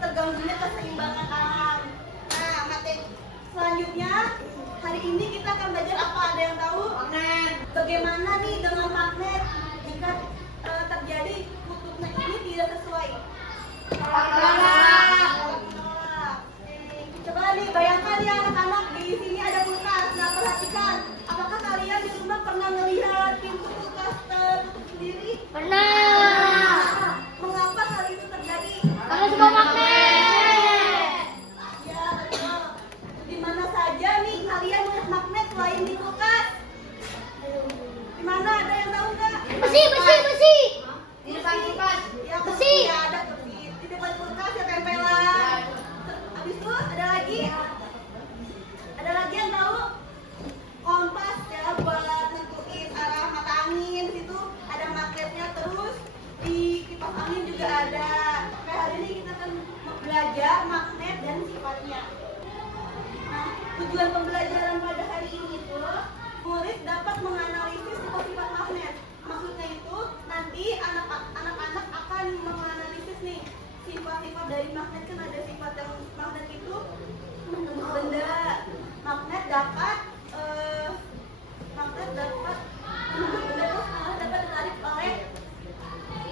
terganggunya keseimbangan alam. Nah, materi selanjutnya hari ini kita akan belajar apa? Ada yang tahu? Magnet. Bagaimana nih dengan magnet jika terjadi kutubnya ini tidak sesuai? Coba nih bayangkan ya anak-anak, di sini ada kulkas. Nah, perhatikan, apakah kalian di rumah pernah melihat pintu kulkas tertutup sendiri? Pernah. Mengapa hal itu terjadi? Karena suka magnet. Ya, betul. Di mana saja nih kalian melihat magnet selain di kulkas? Di mana, ada yang tahu nggak? Besi. Di depan kulkas. Ya, Besi. Ya, ada besi. Di depan kulkas ya tempelan. Habis itu ada lagi. Ada lagi yang tahu? Kompas ya, buat nentuin arah mata angin. Di situ ada magnetnya, terus di kipas angin juga ada. Kayak hari ini kita akan belajar magnet dan sifatnya. Nah, tujuan pembelajaran pada hari ini itu, murid dapat menganalisis sifat-sifat magnet. Maksudnya itu nanti anak-anak akan menganalisis nih sifat-sifat dari magnet. Kan ada sifat yang magnet itu membentuk benda. Magnet dapat membentuk benda, terus malah dapat ditarik oleh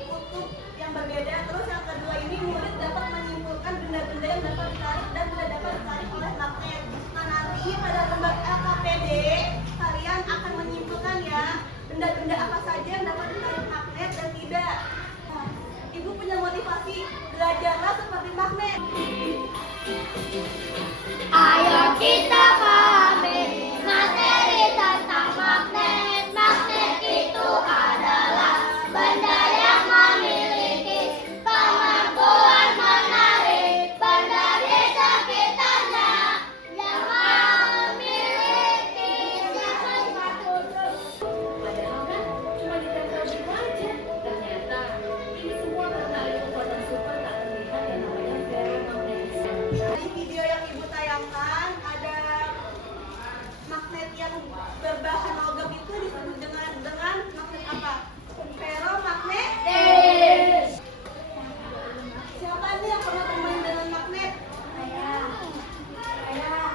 kutub yang berbeda. Terus yang kedua ini murid dapat menyimpulkan benda-benda yang dapat ditarik dan tidak dapat ditarik oleh magnet. Nah nanti pada lembaga LKPD kalian akan menyimpulkan ya benda-benda apa saja yang dapat ditarik magnet dan tidak. Nah, Ibu punya motivasi, belajarlah seperti magnet. Ayo kita pahami materi tentang magnet. Magnet itu adalah benda yang memiliki kemampuan menarik benda di sekitarnya yang memiliki sifat khusus. Padahal kan cuma ditempel gitu aja. Ternyata ini semua menarik kekuatan super tak terlihat yang namanya ferromagnetisme. Di video yang Ibu tayangkan ada magnet yang berbahan logam itu disebut dengan magnet apa? Ferromagnetis. Siapa nih yang pernah bermain dengan magnet? Nah,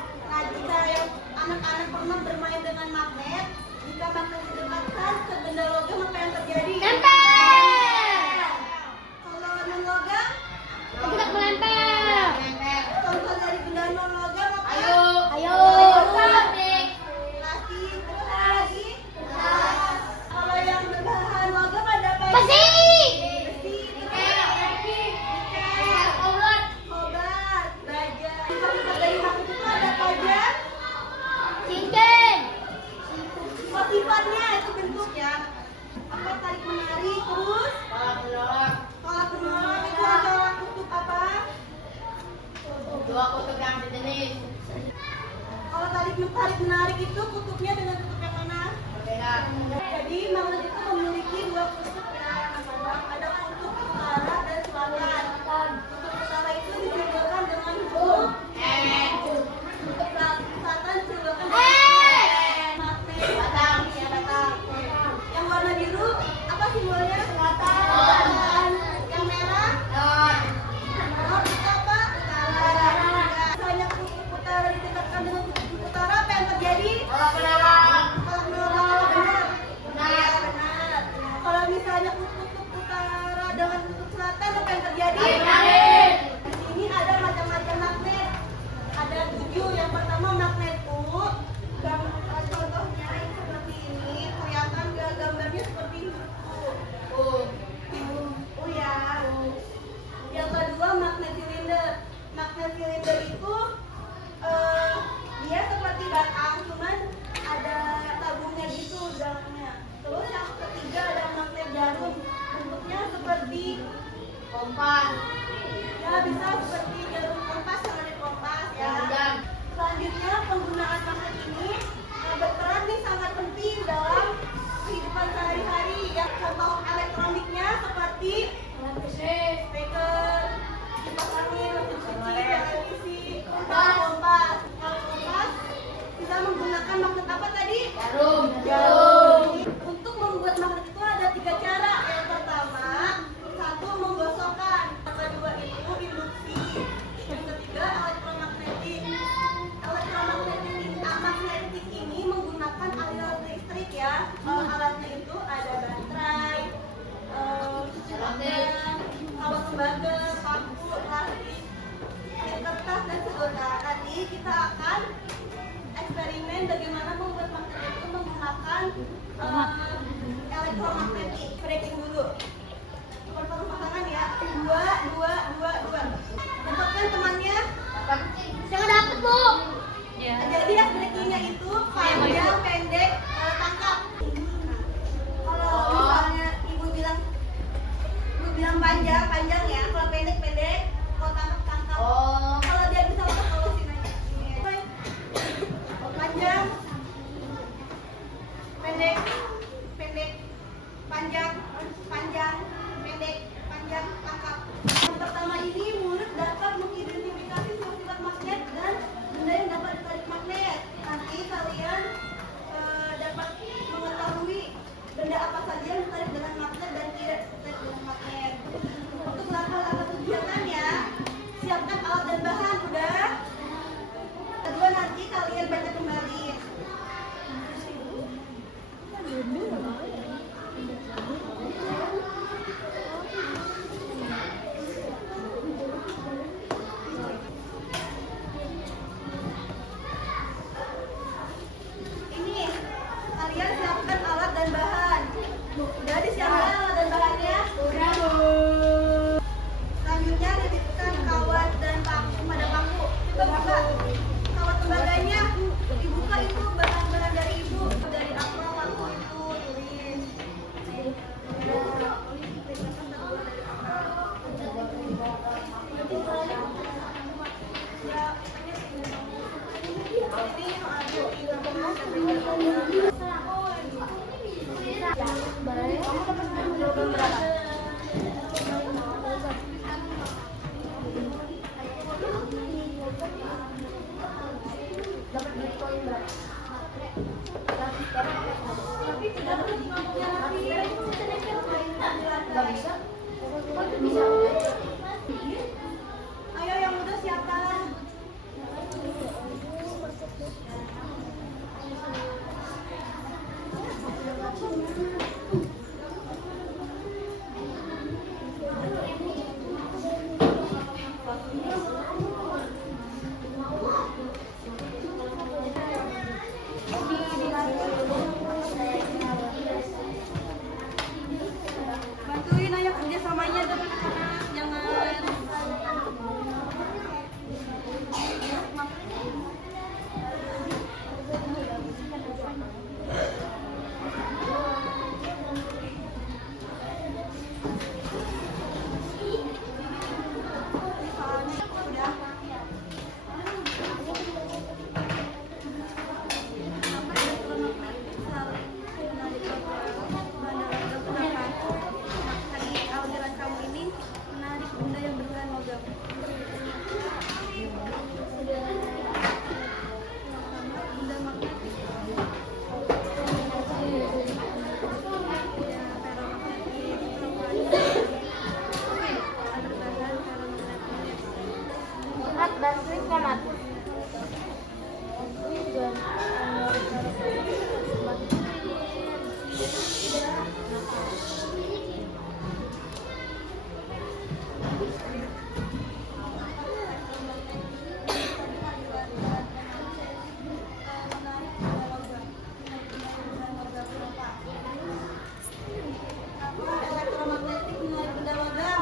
jika yang anak-anak pernah bermain dengan magnet, jika magnet didekatkan ke benda logam apa yang terjadi? Nempel. Kalau non logam, Tidak menempel. contoh dari benda non logam apa? Ayo. Lagi, terus lagi. Kalau yang berbahan logam ada apa? Besi. Besi, nikel, obat, baja. Sifat-sifat dari magnet itu ada apa aja? Cincin. Sifatnya itu bentuknya apa? Tarik menarik, terus tolak menolak itu ada kutub apa? Dua kutub yang sejenis Kalau tarik menarik itu kutubnya dengan kutub yang mana? berbeda. Jadi magnet itu memiliki dua kutub ya. Ada kutub utara dan selatan. Kutub utara itu disimbolkan dengan huruf kutub selatan disimbolkan dengan magnet batang ya batang. Yang warna biru apa simbolnya? Selatan. Yang merah? North itu apa? Utara. Misalnya kutub utara ditekatkan dengan kutub utara, apa yang terjadi? Tolak menolak. Benar. Kalau misalnya kutub utara dengan kutub selatan, apa yang terjadi? Di sini ada macam-macam magnet. Ada 7. Yang pertama magnet U. Contohnya ini seperti ini. Kelihatan nggak gambarnya seperti U? U ya. Yang kedua magnet silinder. Magnet silinder itu dia seperti batang, cuman ada tabungnya gitu di dalamnya. Terus yang ketiga ada magnet jarum. Bentuknya seperti Kompas. ya bisa seperti jarum kompas, sama di kompas ya. Dan Selanjutnya penggunaan magnet ini berperan nih sangat penting dalam kehidupan sehari-hari. Yang contoh elektroniknya seperti speaker, kipas angin, mesin cuci, televisi, dan kompas. Kalau kompas kita menggunakan magnet apa tadi? jarum. Untuk membuat magnet itu ada 3 cara. Yang pertama, 1 menggosokkan. Yang kedua itu induksi. Yang ketiga elektromagnetik. Magnetik ini menggunakan aliran listrik ya. Alatnya itu ada baterai, kawat tembaga, paku, plastik, kertas dan sebagainya. Nanti kita akan eksperimen bagaimana membuat magnet itu menggunakan elektromagnetik. Breaking dulu. Pasang ya. 2. Dapatkan temannya. Jangan dapet, Bu. Jadi breakingnya itu panjang, pendek, tangkap. Kalau misalnya ibu bilang panjang ya. Kalau pendek, kalau tangkap. Kalau dia bisa solusin aja. Panjang, pendek, panjang, pendek, tangkap. Yang pertama ini murid dapat mengidentifikasi sifat magnet dan benda yang dapat ditarik magnet. Ayo yang muda siapa? Bantuin ayo kerjasamanya dong anak-anak, jangan. Aliran kamu ini menarik benda yang berbahan logam. Benda magnetik. Ya, feromagnetik, berbahan feromagnetik. Mat dan slip mat. Elektromagnetik menarik benda logam.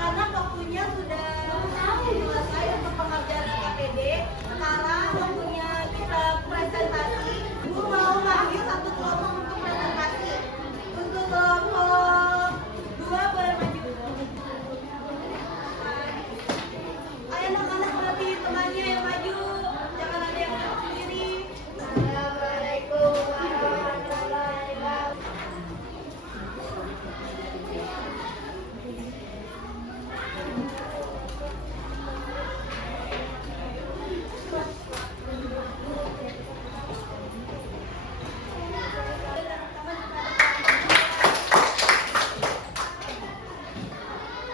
Karena waktunya sudah selesai untuk pengerjaan KPD, sekarang waktunya kita presentasi. Ibu mau panggil satu kelompok untuk presentasi. Untuk kelompok 2 boleh maju. Ayo anak-anak perhatiin temannya yang maju, jangan ada yang maju sendiri. Assalamualaikum warahmatullahi wabarakatuh.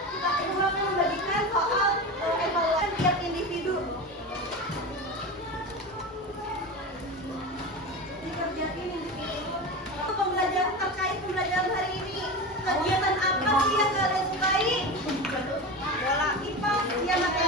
Kita kedua akan membagikan soal evaluasi tiap individu. Dikerjain individu. Pembelajaran terkait pembelajaran hari ini. Kegiatan apa sih yang kalian sukai? Bola, IPA, ya materi.